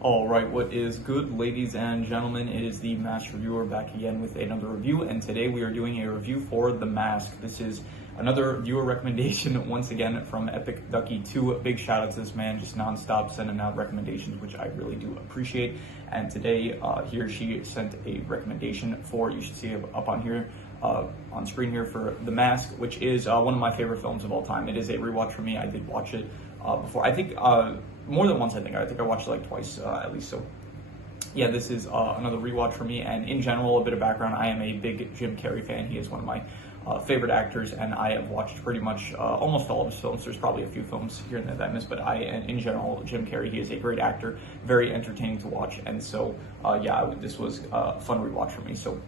All right, what is good, ladies and gentlemen? It is the Mask Reviewer back again with another review, and today we are doing a review for The Mask. This is another viewer recommendation once again from Epic Ducky 2. Big shout out to this man, just nonstop sending out recommendations, which I really do appreciate. And today, he or she sent a recommendation for, you should see it up on here, on screen here, for The Mask, which is one of my favorite films of all time. It is a rewatch for me. I did watch it before. I think more than once. I think I watched it like twice at least. So yeah, this is another rewatch for me. And in general, a bit of background: I am a big Jim Carrey fan. He is one of my favorite actors, and I have watched pretty much almost all of his films. There's probably a few films here and there that I missed, but in general, Jim Carrey, he is a great actor, very entertaining to watch. And so yeah, this was a fun rewatch for me. So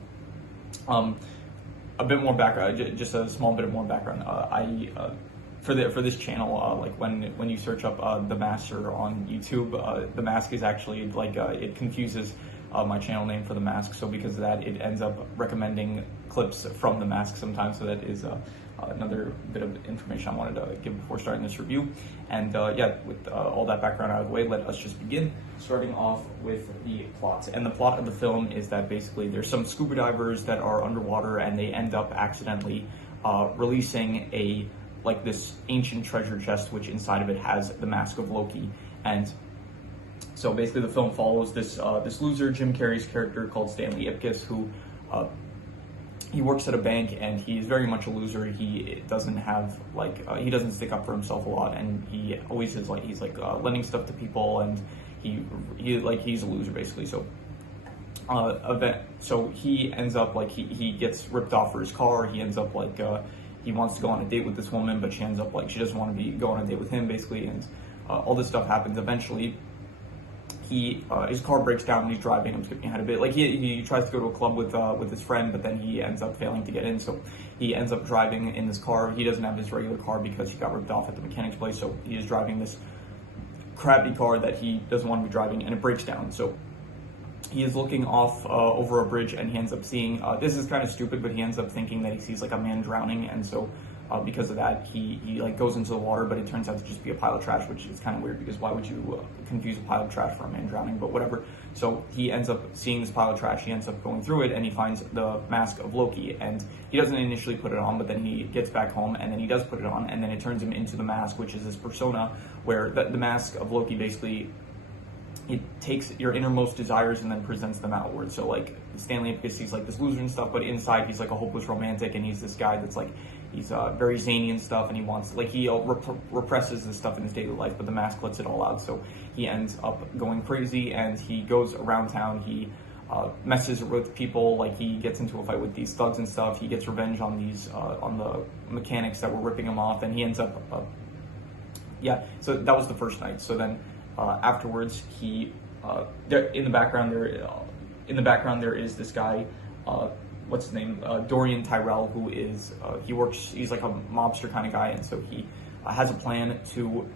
a bit more background, just a small bit of more background. For this channel, like when you search up The Master on YouTube, The Mask is actually like it confuses my channel name for The Mask. So because of that, it ends up recommending clips from The Mask sometimes. So that is another bit of information I wanted to give before starting this review. And yeah, with all that background out of the way, let us just begin. Starting off with the plot. And the plot of the film is that basically there's some scuba divers that are underwater, and they end up accidentally releasing like this ancient treasure chest, which inside of it has the Mask of Loki. And so basically the film follows this loser, Jim Carrey's character called Stanley Ipkiss, who he works at a bank, and he is very much a loser. He doesn't have he doesn't stick up for himself a lot, and he always is like he's lending stuff to people, and he's a loser basically. So so he ends up he gets ripped off for his car. He ends up he wants to go on a date with this woman, but she ends up she doesn't want to go on a date with him basically, and all this stuff happens. Eventually, his car breaks down and he's driving. I'm skipping ahead a bit. He tries to go to a club with his friend, but then he ends up failing to get in. So he ends up driving in this car. He doesn't have his regular car because he got ripped off at the mechanic's place. So he is driving this crappy car that he doesn't want to be driving, and it breaks down. So he is looking off over a bridge, and he ends up seeing, this is kind of stupid, but he ends up thinking that he sees a man drowning, and so because of that, he goes into the water, but it turns out to just be a pile of trash, which is kind of weird, because why would you confuse a pile of trash for a man drowning, but whatever. So he ends up seeing this pile of trash, he ends up going through it, and he finds the Mask of Loki, and he doesn't initially put it on, but then he gets back home, and then he does put it on, and then it turns him into the Mask, which is this persona, where the Mask of Loki basically, it takes your innermost desires and then presents them outward. So Stanley Ipkiss, he's this loser and stuff, but inside he's a hopeless romantic, and he's this guy that's he's very zany and stuff, and he wants he represses this stuff in his daily life, but the Mask lets it all out. So he ends up going crazy, and he goes around town. He messes with people, he gets into a fight with these thugs and stuff. He gets revenge on these on the mechanics that were ripping him off, and he ends up yeah. So that was the first night. So then afterwards, he in the background there is this guy, what's his name, Dorian Tyrell, who is he's like a mobster kind of guy, and so he has a plan to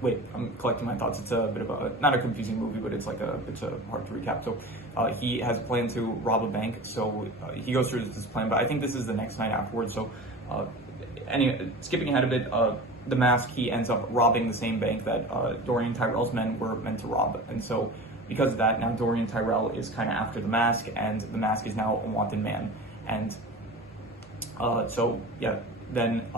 wait, I'm collecting my thoughts. It's a bit of a, not a confusing movie, but it's hard to recap. So he has a plan to rob a bank, so he goes through this plan, but I think this is the next night afterwards. So anyway, skipping ahead a bit, the Mask, he ends up robbing the same bank that Dorian Tyrell's men were meant to rob, and so because of that, now Dorian Tyrell is kind of after the Mask, and the Mask is now a wanted man. And so yeah, then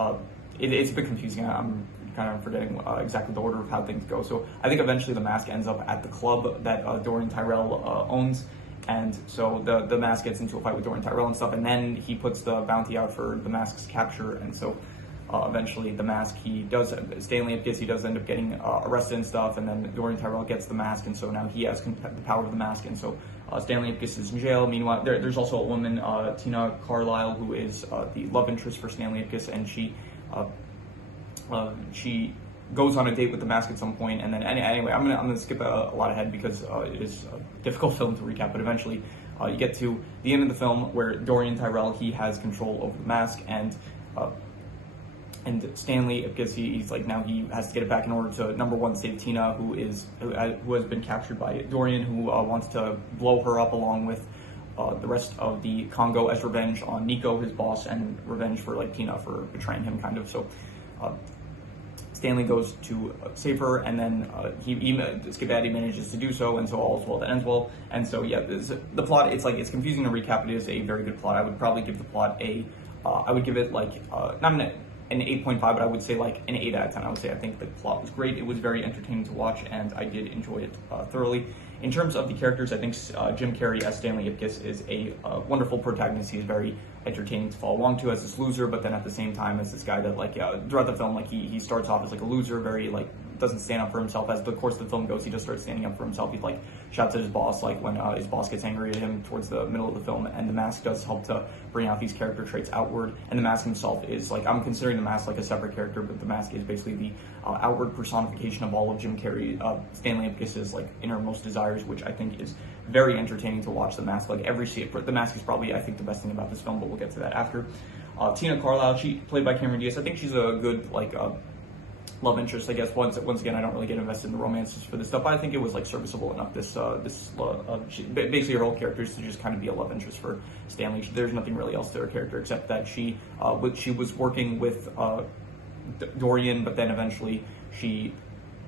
it's a bit confusing. I'm kind of forgetting exactly the order of how things go. So I think eventually the Mask ends up at the club that Dorian Tyrell owns, and so the Mask gets into a fight with Dorian Tyrell and stuff, and then he puts the bounty out for the Mask's capture, and so eventually the Mask, Stanley Ipkiss, he does end up getting arrested and stuff, and then Dorian Tyrell gets the Mask, and so now he has the power of the Mask, and so Stanley Ipkiss is in jail. Meanwhile, there's also a woman, Tina Carlisle, who is the love interest for Stanley Ipkiss, and she goes on a date with the Mask at some point, and then anyway, I'm gonna skip a lot ahead because it is a difficult film to recap, but eventually you get to the end of the film where Dorian Tyrell, he has control over the Mask, and Stanley Ipkiss, he's now he has to get it back in order to, number one, save Tina, who has been captured by Dorian, who wants to blow her up along with the rest of the Congo as revenge on Nico, his boss, and revenge for Tina for betraying him, kind of. So Stanley goes to save her, and then Skibadi manages to do so, and so all's well that ends well. And so yeah, the plot, it's confusing to recap. It is a very good plot. I would probably give the plot I would give it like not an 8.5, but I would say like an 8 out of 10. I would say I think the plot was great. It was very entertaining to watch, and I did enjoy it thoroughly. In terms of the characters, I think Jim Carrey as Stanley Ipkiss is a wonderful protagonist. He's very entertaining to follow along to as this loser, but then at the same time as this guy that like throughout the film, like he starts off as like a loser, very like doesn't stand up for himself. As the course of the film goes, he just starts standing up for himself. He like shouts at his boss like when his boss gets angry at him towards the middle of the film, and The Mask does help to bring out these character traits outward. And The Mask himself is like, I'm considering The Mask like a separate character, but The Mask is basically the outward personification of all of Jim Carrey, Stanley Ipkiss's like innermost desires, which I think is very entertaining to watch. The Mask, like every scene, The Mask is probably I think the best thing about this film, but we'll get to that after. Tina Carlisle, she played by Cameron Diaz. I think she's a good like love interest, I guess. Once again, I don't really get invested in the romances for this stuff, but I think it was like serviceable enough. Basically her whole character is to just kind of be a love interest for Stanley. There's nothing really else to her character except that she was working with Dorian, but then eventually she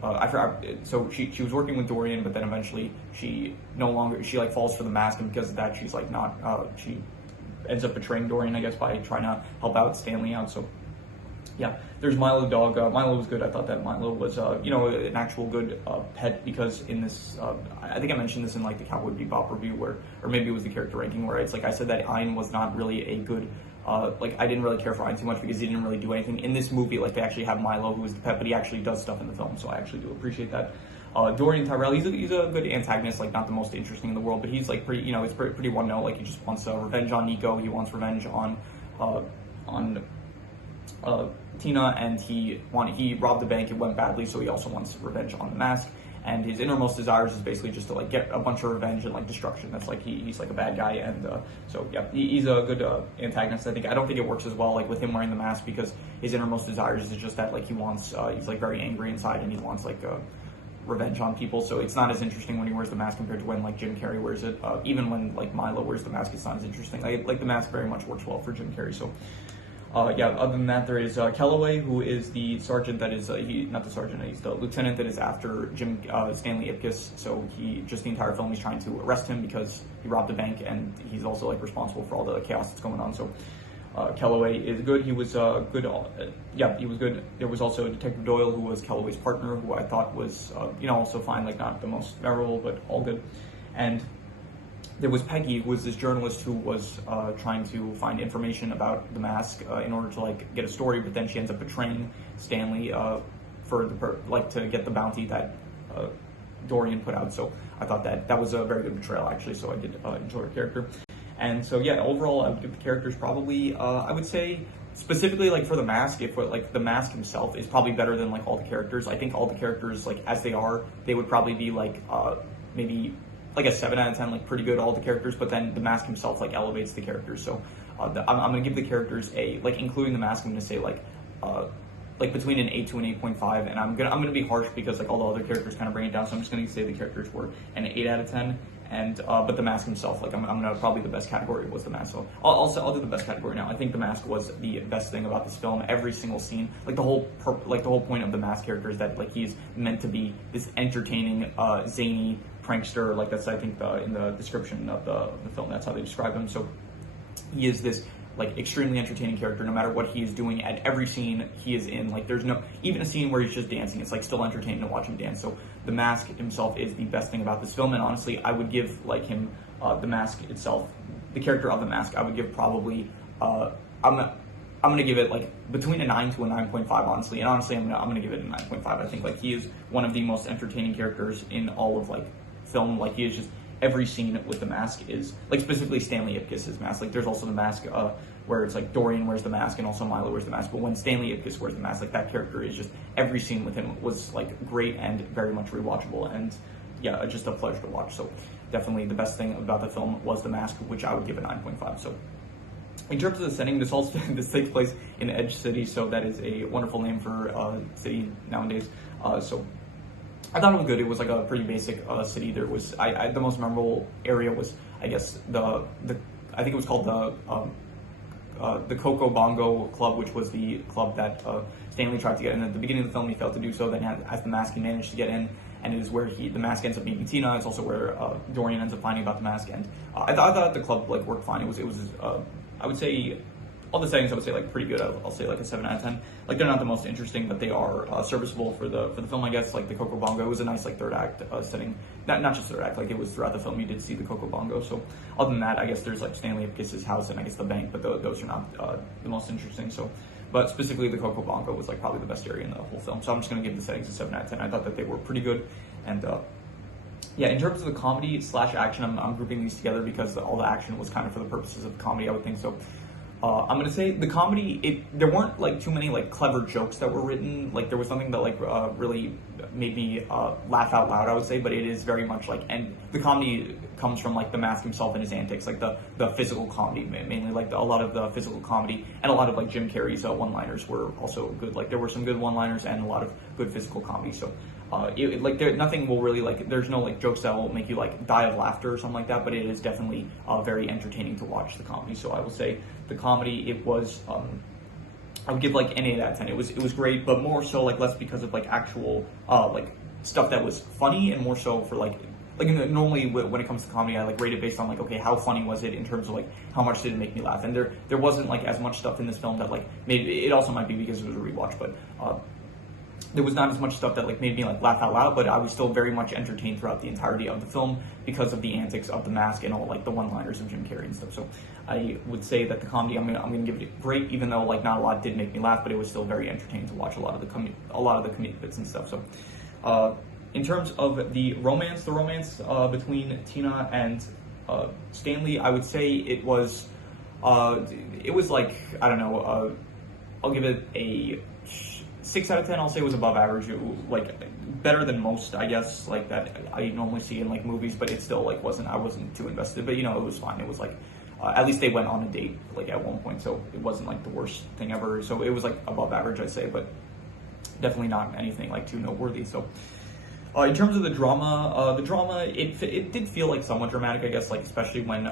she was working with Dorian, but then eventually she like falls for The Mask, and because of that she's like not she ends up betraying Dorian, I guess, by trying to help out Stanley out. So yeah, there's Milo Dog. Milo was good. I thought that Milo was, an actual good pet, because in this, I think I mentioned this in like the Cowboy Bebop review, or maybe it was the character ranking, where it's like I said that Ein was not really a good, I didn't really care for Ein too much because he didn't really do anything. In this movie, like they actually have Milo, who is the pet, but he actually does stuff in the film, so I actually do appreciate that. Dorian Tyrell, he's a good antagonist, like not the most interesting in the world, but he's like pretty, it's pretty one note. Like he just wants revenge on Nico. He wants revenge on Tina, and he robbed the bank. It went badly, so he also wants revenge on The Mask. And his innermost desires is basically just to like get a bunch of revenge and like destruction. That's like he's like a bad guy, and so yeah, he's a good antagonist. I don't think it works as well like with him wearing the mask, because his innermost desires is just that like he's like very angry inside, and he wants like revenge on people. So it's not as interesting when he wears the mask compared to when like Jim Carrey wears it. Even when like Milo wears the mask, it's not as interesting. Like the mask very much works well for Jim Carrey. So other than that, there is Kellaway, who is the sergeant that is, not the sergeant, he's the lieutenant that is after Stanley Ipkiss. So the entire film, he's trying to arrest him because he robbed a bank, and he's also like responsible for all the chaos that's going on. So Kellaway is good. He was good. He was good. There was also Detective Doyle, who was Kellaway's partner, who I thought was, also fine, like not the most memorable, but all good. And there was Peggy, who was this journalist who was trying to find information about The Mask in order to like get a story, but then she ends up betraying Stanley to get the bounty that Dorian put out. So I thought that was a very good betrayal, actually. So I did enjoy her character. And so yeah, overall, I would give the characters probably I would say specifically like for The Mask, if like The Mask himself is probably better than like all the characters. I think all the characters like as they would probably be like maybe like a 7 out of 10, like pretty good, all the characters, but then The Mask himself like elevates the characters. So I'm gonna give the characters including The Mask, I'm gonna say like between an 8 to an 8.5, and I'm gonna be harsh because like all the other characters kind of bring it down. So I'm just gonna say the characters were an 8 out of 10, and but The Mask himself, like I'm gonna probably the best category was The Mask. So I'll do the best category now. I think The Mask was the best thing about this film. Every single scene, like the whole point of the Mask character is that like he's meant to be this entertaining, zany prankster. Like that's I think in the description of the film, that's how they describe him. So he is this like extremely entertaining character no matter what he is doing. At every scene he is in, like there's no even a scene where he's just dancing, it's like still entertaining to watch him dance. So The Mask himself is the best thing about this film, and honestly I would give like him The Mask itself, the character of The Mask, I would give probably I'm gonna give it like between a 9 to a 9.5, honestly. And honestly I'm gonna give it a 9.5. I think like he is one of the most entertaining characters in all of like film. Like he is just every scene with The Mask is like specifically Stanley Ipkiss's mask. Like there's also The Mask where it's like Dorian wears the mask and also Milo wears the mask, but when Stanley Ipkiss wears the mask, like that character is just every scene with him was like great and very much rewatchable, and yeah, just a pleasure to watch. So definitely the best thing about the film was The Mask, which I would give a 9.5. So in terms of the setting, this takes place in Edge City, so that is a wonderful name for a city nowadays. So I thought it was good. It was like a pretty basic city. There was the most memorable area was I guess I think it was called the the Coco Bongo Club, which was the club that Stanley tried to get in at the beginning of the film. He failed to do so. Then as the mask, he managed to get in, and it is where the mask ends up meeting Tina. It's also where Dorian ends up finding about the mask, and I thought the club like worked fine. It was I would say, all the settings I would say like pretty good. I'll say like a 7 out of 10. Like they're not the most interesting, but they are serviceable for the film, I guess. Like the Coco Bongo, it was a nice like third act setting. Not just third act, like it was throughout the film. You did see the Coco Bongo. So other than that, I guess there's like Stanley Ipkiss's house and I guess the bank, but those are not the most interesting. So, but specifically the Coco Bongo was like probably the best area in the whole film. So I'm just gonna give the settings a 7 out of 10. I thought that they were pretty good, and yeah, in terms of the comedy slash action, I'm grouping these together because all the action was kind of for the purposes of the comedy, I would think. So I'm gonna say the comedy, there weren't like too many like clever jokes that were written. Like there was something that like really made me laugh out loud, I would say, but it is very much like, and the comedy comes from like the mask himself and his antics, like the physical comedy, mainly like a lot of the physical comedy, and a lot of like Jim Carrey's one-liners were also good. Like there were some good one-liners and a lot of good physical comedy. So nothing will really like, there's no like jokes that will make you like die of laughter or something like that, but it is definitely very entertaining to watch the comedy. So I will say the comedy, it was I would give like an 8 out of 10. It was great, but more so like less because of like actual like stuff that was funny, and more so for like normally when it comes to comedy, I like rate it based on like, okay, how funny was it in terms of like how much did it make me laugh, and there wasn't like as much stuff in this film that like maybe it also might be because it was a rewatch, but there was not as much stuff that like made me like laugh out loud, but I was still very much entertained throughout the entirety of the film because of the antics of the mask and all like the one-liners of Jim Carrey and stuff. So I would say that the comedy, I'm gonna give it a great, even though like not a lot did make me laugh, but it was still very entertaining to watch a lot of the comedic bits and stuff. So in terms of the romance between Tina and Stanley, I would say it was like, I don't know, I'll give it a 6 out of 10. I'll say it was above average. It was, like better than most, I guess, like that I normally see in like movies, but it still like I wasn't too invested, but you know, it was fine. It was like at least they went on a date like at one point, so it wasn't like the worst thing ever. So it was like above average, I'd say, but definitely not anything like too noteworthy. So in terms of the drama, it did feel like somewhat dramatic, I guess, like especially when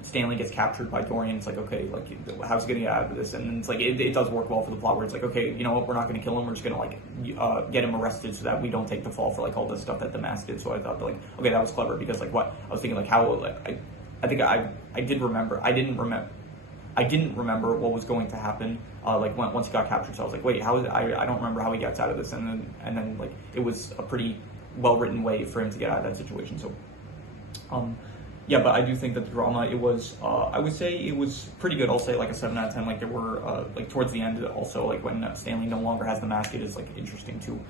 Stanley gets captured by Dorian. It's like, okay, like how's he gonna get out of this? And it's like it does work well for the plot, where it's like, okay, you know what, we're not gonna kill him, we're just gonna like get him arrested so that we don't take the fall for like all this stuff that the mask did. So I thought like, okay, that was clever, because like what I was thinking, like how like I think I did remember, I didn't remember what was going to happen like once he got captured. So I was like, wait, how is it? I don't remember how he gets out of this, and then like it was a pretty well written way for him to get out of that situation. So yeah, but I do think that the drama, it was, I would say it was pretty good. I'll say like a 7 out of 10. Like there were, like towards the end also, like when Stanley no longer has the mask, it is like interesting to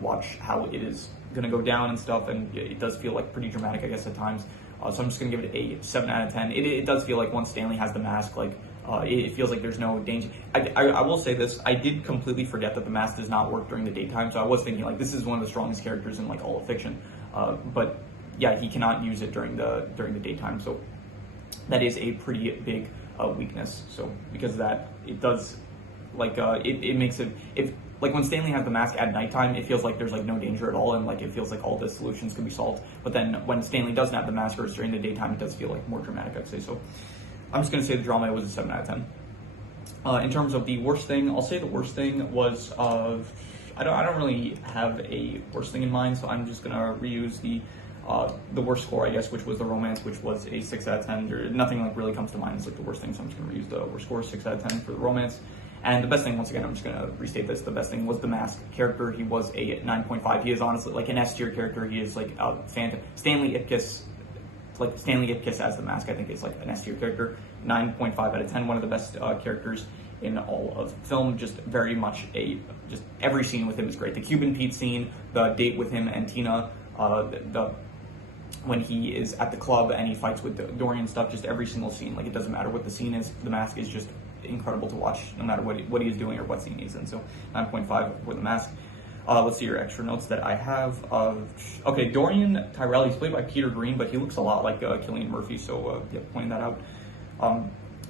watch how it is going to go down and stuff. And it does feel like pretty dramatic, I guess, at times. So I'm just going to give it a 7 out of 10. It does feel like once Stanley has the mask, like it feels like there's no danger. I will say this, I did completely forget that the mask does not work during the daytime. So I was thinking like this is one of the strongest characters in like all of fiction. But yeah, he cannot use it during the daytime, so that is a pretty big weakness. So because of that, it does like it makes it, if like when Stanley has the mask at nighttime, it feels like there's like no danger at all, and like it feels like all the solutions can be solved. But then when Stanley doesn't have the mask or it's during the daytime, it does feel like more dramatic, I'd say. So I'm just gonna say the drama was a 7 out of 10. In terms of the worst thing, I'll say the worst thing was I don't really have a worst thing in mind, so I'm just gonna reuse the worst score, I guess, which was the romance, which was a 6 out of 10. Nothing like really comes to mind as like the worst thing, so I'm just going to reuse the worst score, 6 out of 10 for the romance. And the best thing, once again, I'm just going to restate this, the best thing was the mask character. He was a 9.5. He is honestly like an S tier character. He is like a Stanley Ipkiss as the mask, I think is like an S tier character. 9.5 out of 10, one of the best characters in all of film. Just very much just every scene with him is great. The Cuban Pete scene, the date with him and Tina, when he is at the club and he fights with Dorian stuff, just every single scene, like it doesn't matter what the scene is, the mask is just incredible to watch, no matter what he is doing or what scene he's in. So 9.5 for the mask. Let's see your extra notes that I have. Okay, Dorian Tyrell, he's played by Peter Green, but he looks a lot like Cillian Murphy, so yeah, pointing that out.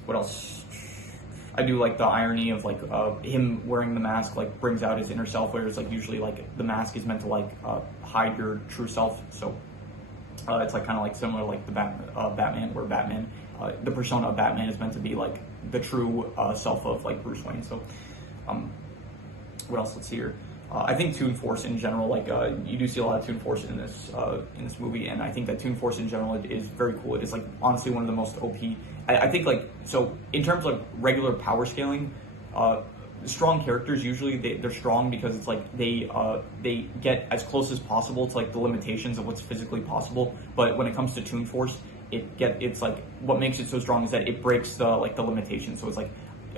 What else? I do like the irony of like him wearing the mask like brings out his inner self, whereas like usually like the mask is meant to like hide your true self. So it's like kind of like similar like the Batman, where Batman, the persona of Batman is meant to be like the true self of like Bruce Wayne. So, what else? Let's see here. I think Toon Force in general, like you do see a lot of Toon Force in this movie, and I think that Toon Force in general is very cool. It is like honestly one of the most OP. I think like so in terms of regular power scaling, strong characters usually they're strong because it's like they get as close as possible to like the limitations of what's physically possible. But when it comes to Toon Force, it's like what makes it so strong is that it breaks the limitations. So it's like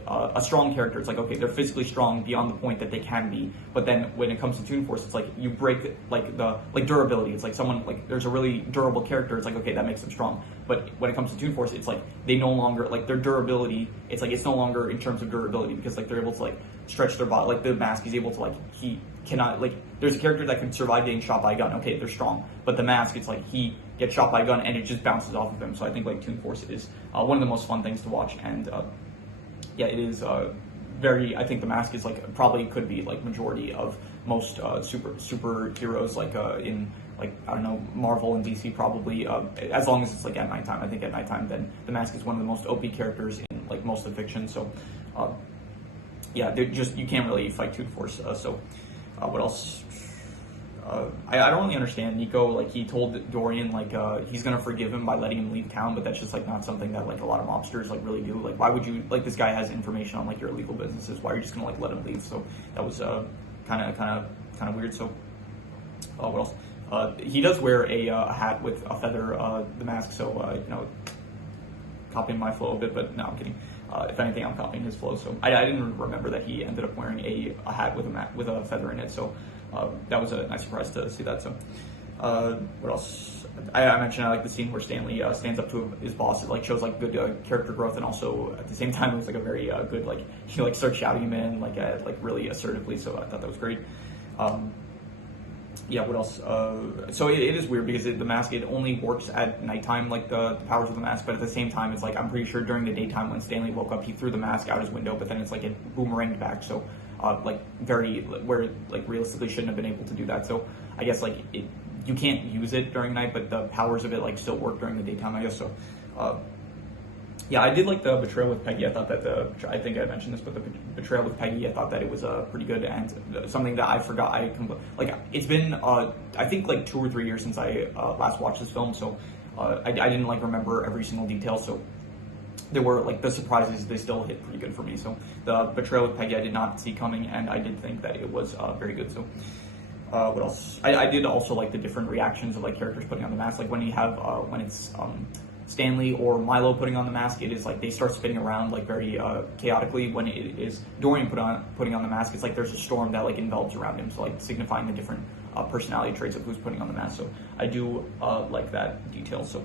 a strong character, it's like, okay, they're physically strong beyond the point that they can be, but then when it comes to Toon Force, it's like you break like the durability. It's like someone like there's a really durable character, it's like, okay, that makes them strong. But when it comes to Toon Force, it's like they no longer like their durability. It's like it's no longer in terms of durability because like they're able to like stretch their body. Like the Mask is able to like he cannot like there's a character that can survive getting shot by a gun. Okay, they're strong, but the Mask, it's like he gets shot by a gun and it just bounces off of him. So I think like Toon Force is one of the most fun things to watch, and yeah, it is very. I think the Mask is like probably could be like majority of most superheroes like in like I don't know Marvel and DC probably as long as it's like at nighttime. I think at nighttime then the Mask is one of the most OP characters in like most of fiction. So yeah, they're just you can't really fight Toon Force. So what else? I don't really understand Nico. Like he told Dorian like he's gonna forgive him by letting him leave town, but that's just like not something that like a lot of mobsters like really do. Like why would you like this guy has information on like your illegal businesses? Why are you just gonna like let him leave? So that was kind of weird. So what else? He does wear a hat with a feather, the Mask. So you know, copying my flow a bit, but no, I'm kidding. If anything, I'm copying his flow. So I didn't remember that he ended up wearing a hat with a feather in it. So that was a nice surprise to see that. So what else? I mentioned I like the scene where Stanley stands up to his boss. It like shows like good character growth, and also at the same time it was like a very good like he like starts shouting him in like really assertively. So I thought that was great. Yeah, what else? So it is weird because the Mask, it only works at nighttime, like the powers of the Mask, but at the same time, it's like, I'm pretty sure during the daytime when Stanley woke up, he threw the Mask out his window, but then it's like it boomeranged back, so like very, where it like realistically shouldn't have been able to do that. So I guess like you can't use it during night, but the powers of it like still work during the daytime, I guess. So yeah, I did like the betrayal with Peggy. I thought that I think I mentioned this, but the betrayal with Peggy, I thought that it was pretty good, and something that I forgot. Like it's been I think like 2 or 3 years since I last watched this film, so I didn't like remember every single detail. So there were like the surprises; they still hit pretty good for me. So the betrayal with Peggy, I did not see coming, and I did think that it was very good. So. What else? I did also like the different reactions of like characters putting on the mask. Like when you have when it's Stanley or Milo putting on the mask, it is like they start spinning around like very chaotically. When it is Dorian putting on the mask, it's like there's a storm that like envelops around him, so like signifying the different personality traits of who's putting on the mask. So I do like that detail. So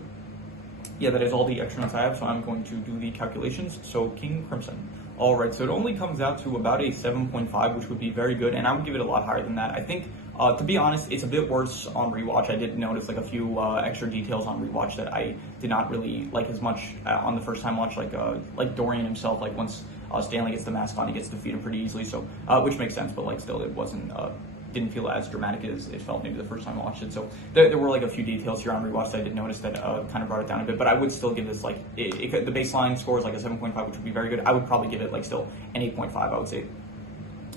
yeah, that is all the extra notes I have. So I'm going to do the calculations. So King Crimson. All right, so it only comes out to about a 7.5, which would be very good, and I would give it a lot higher than that. I think, to be honest, it's a bit worse on rewatch. I did notice like a few extra details on rewatch that I did not really like as much on the first time watch, like Dorian himself. Like once Stanley gets the mask on, he gets defeated pretty easily. So, which makes sense, but like still, it wasn't. Didn't feel as dramatic as it felt maybe the first time I watched it. So there were like a few details here on rewatch that I did notice that kind of brought it down a bit, but I would still give this like, the baseline score is like a 7.5, which would be very good. I would probably give it like still an 8.5, I would say.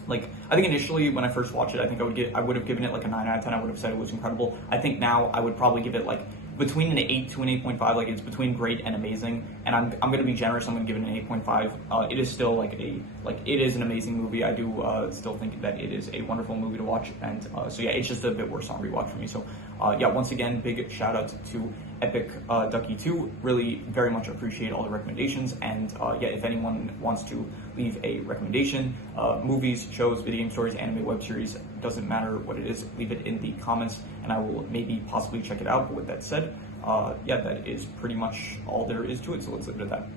Like, I think initially when I first watched it, I think I would have given it like a 9 out of 10. I would have said it was incredible. I think now I would probably give it like between an 8 to an 8.5, like it's between great and amazing, and I'm going to be generous. I'm going to give it an 8.5. It is still like it is an amazing movie. I do still think that it is a wonderful movie to watch, and so yeah, it's just a bit worse on rewatch for me. So yeah, once again, big shout out to Epic Ducky 2. Really very much appreciate all the recommendations, and yeah, if anyone wants to leave a recommendation, movies, shows, video game stories, anime, web series, doesn't matter what it is, leave it in the comments and I will maybe possibly check it out. But with that said, yeah, that is pretty much all there is to it, so let's leave it at that.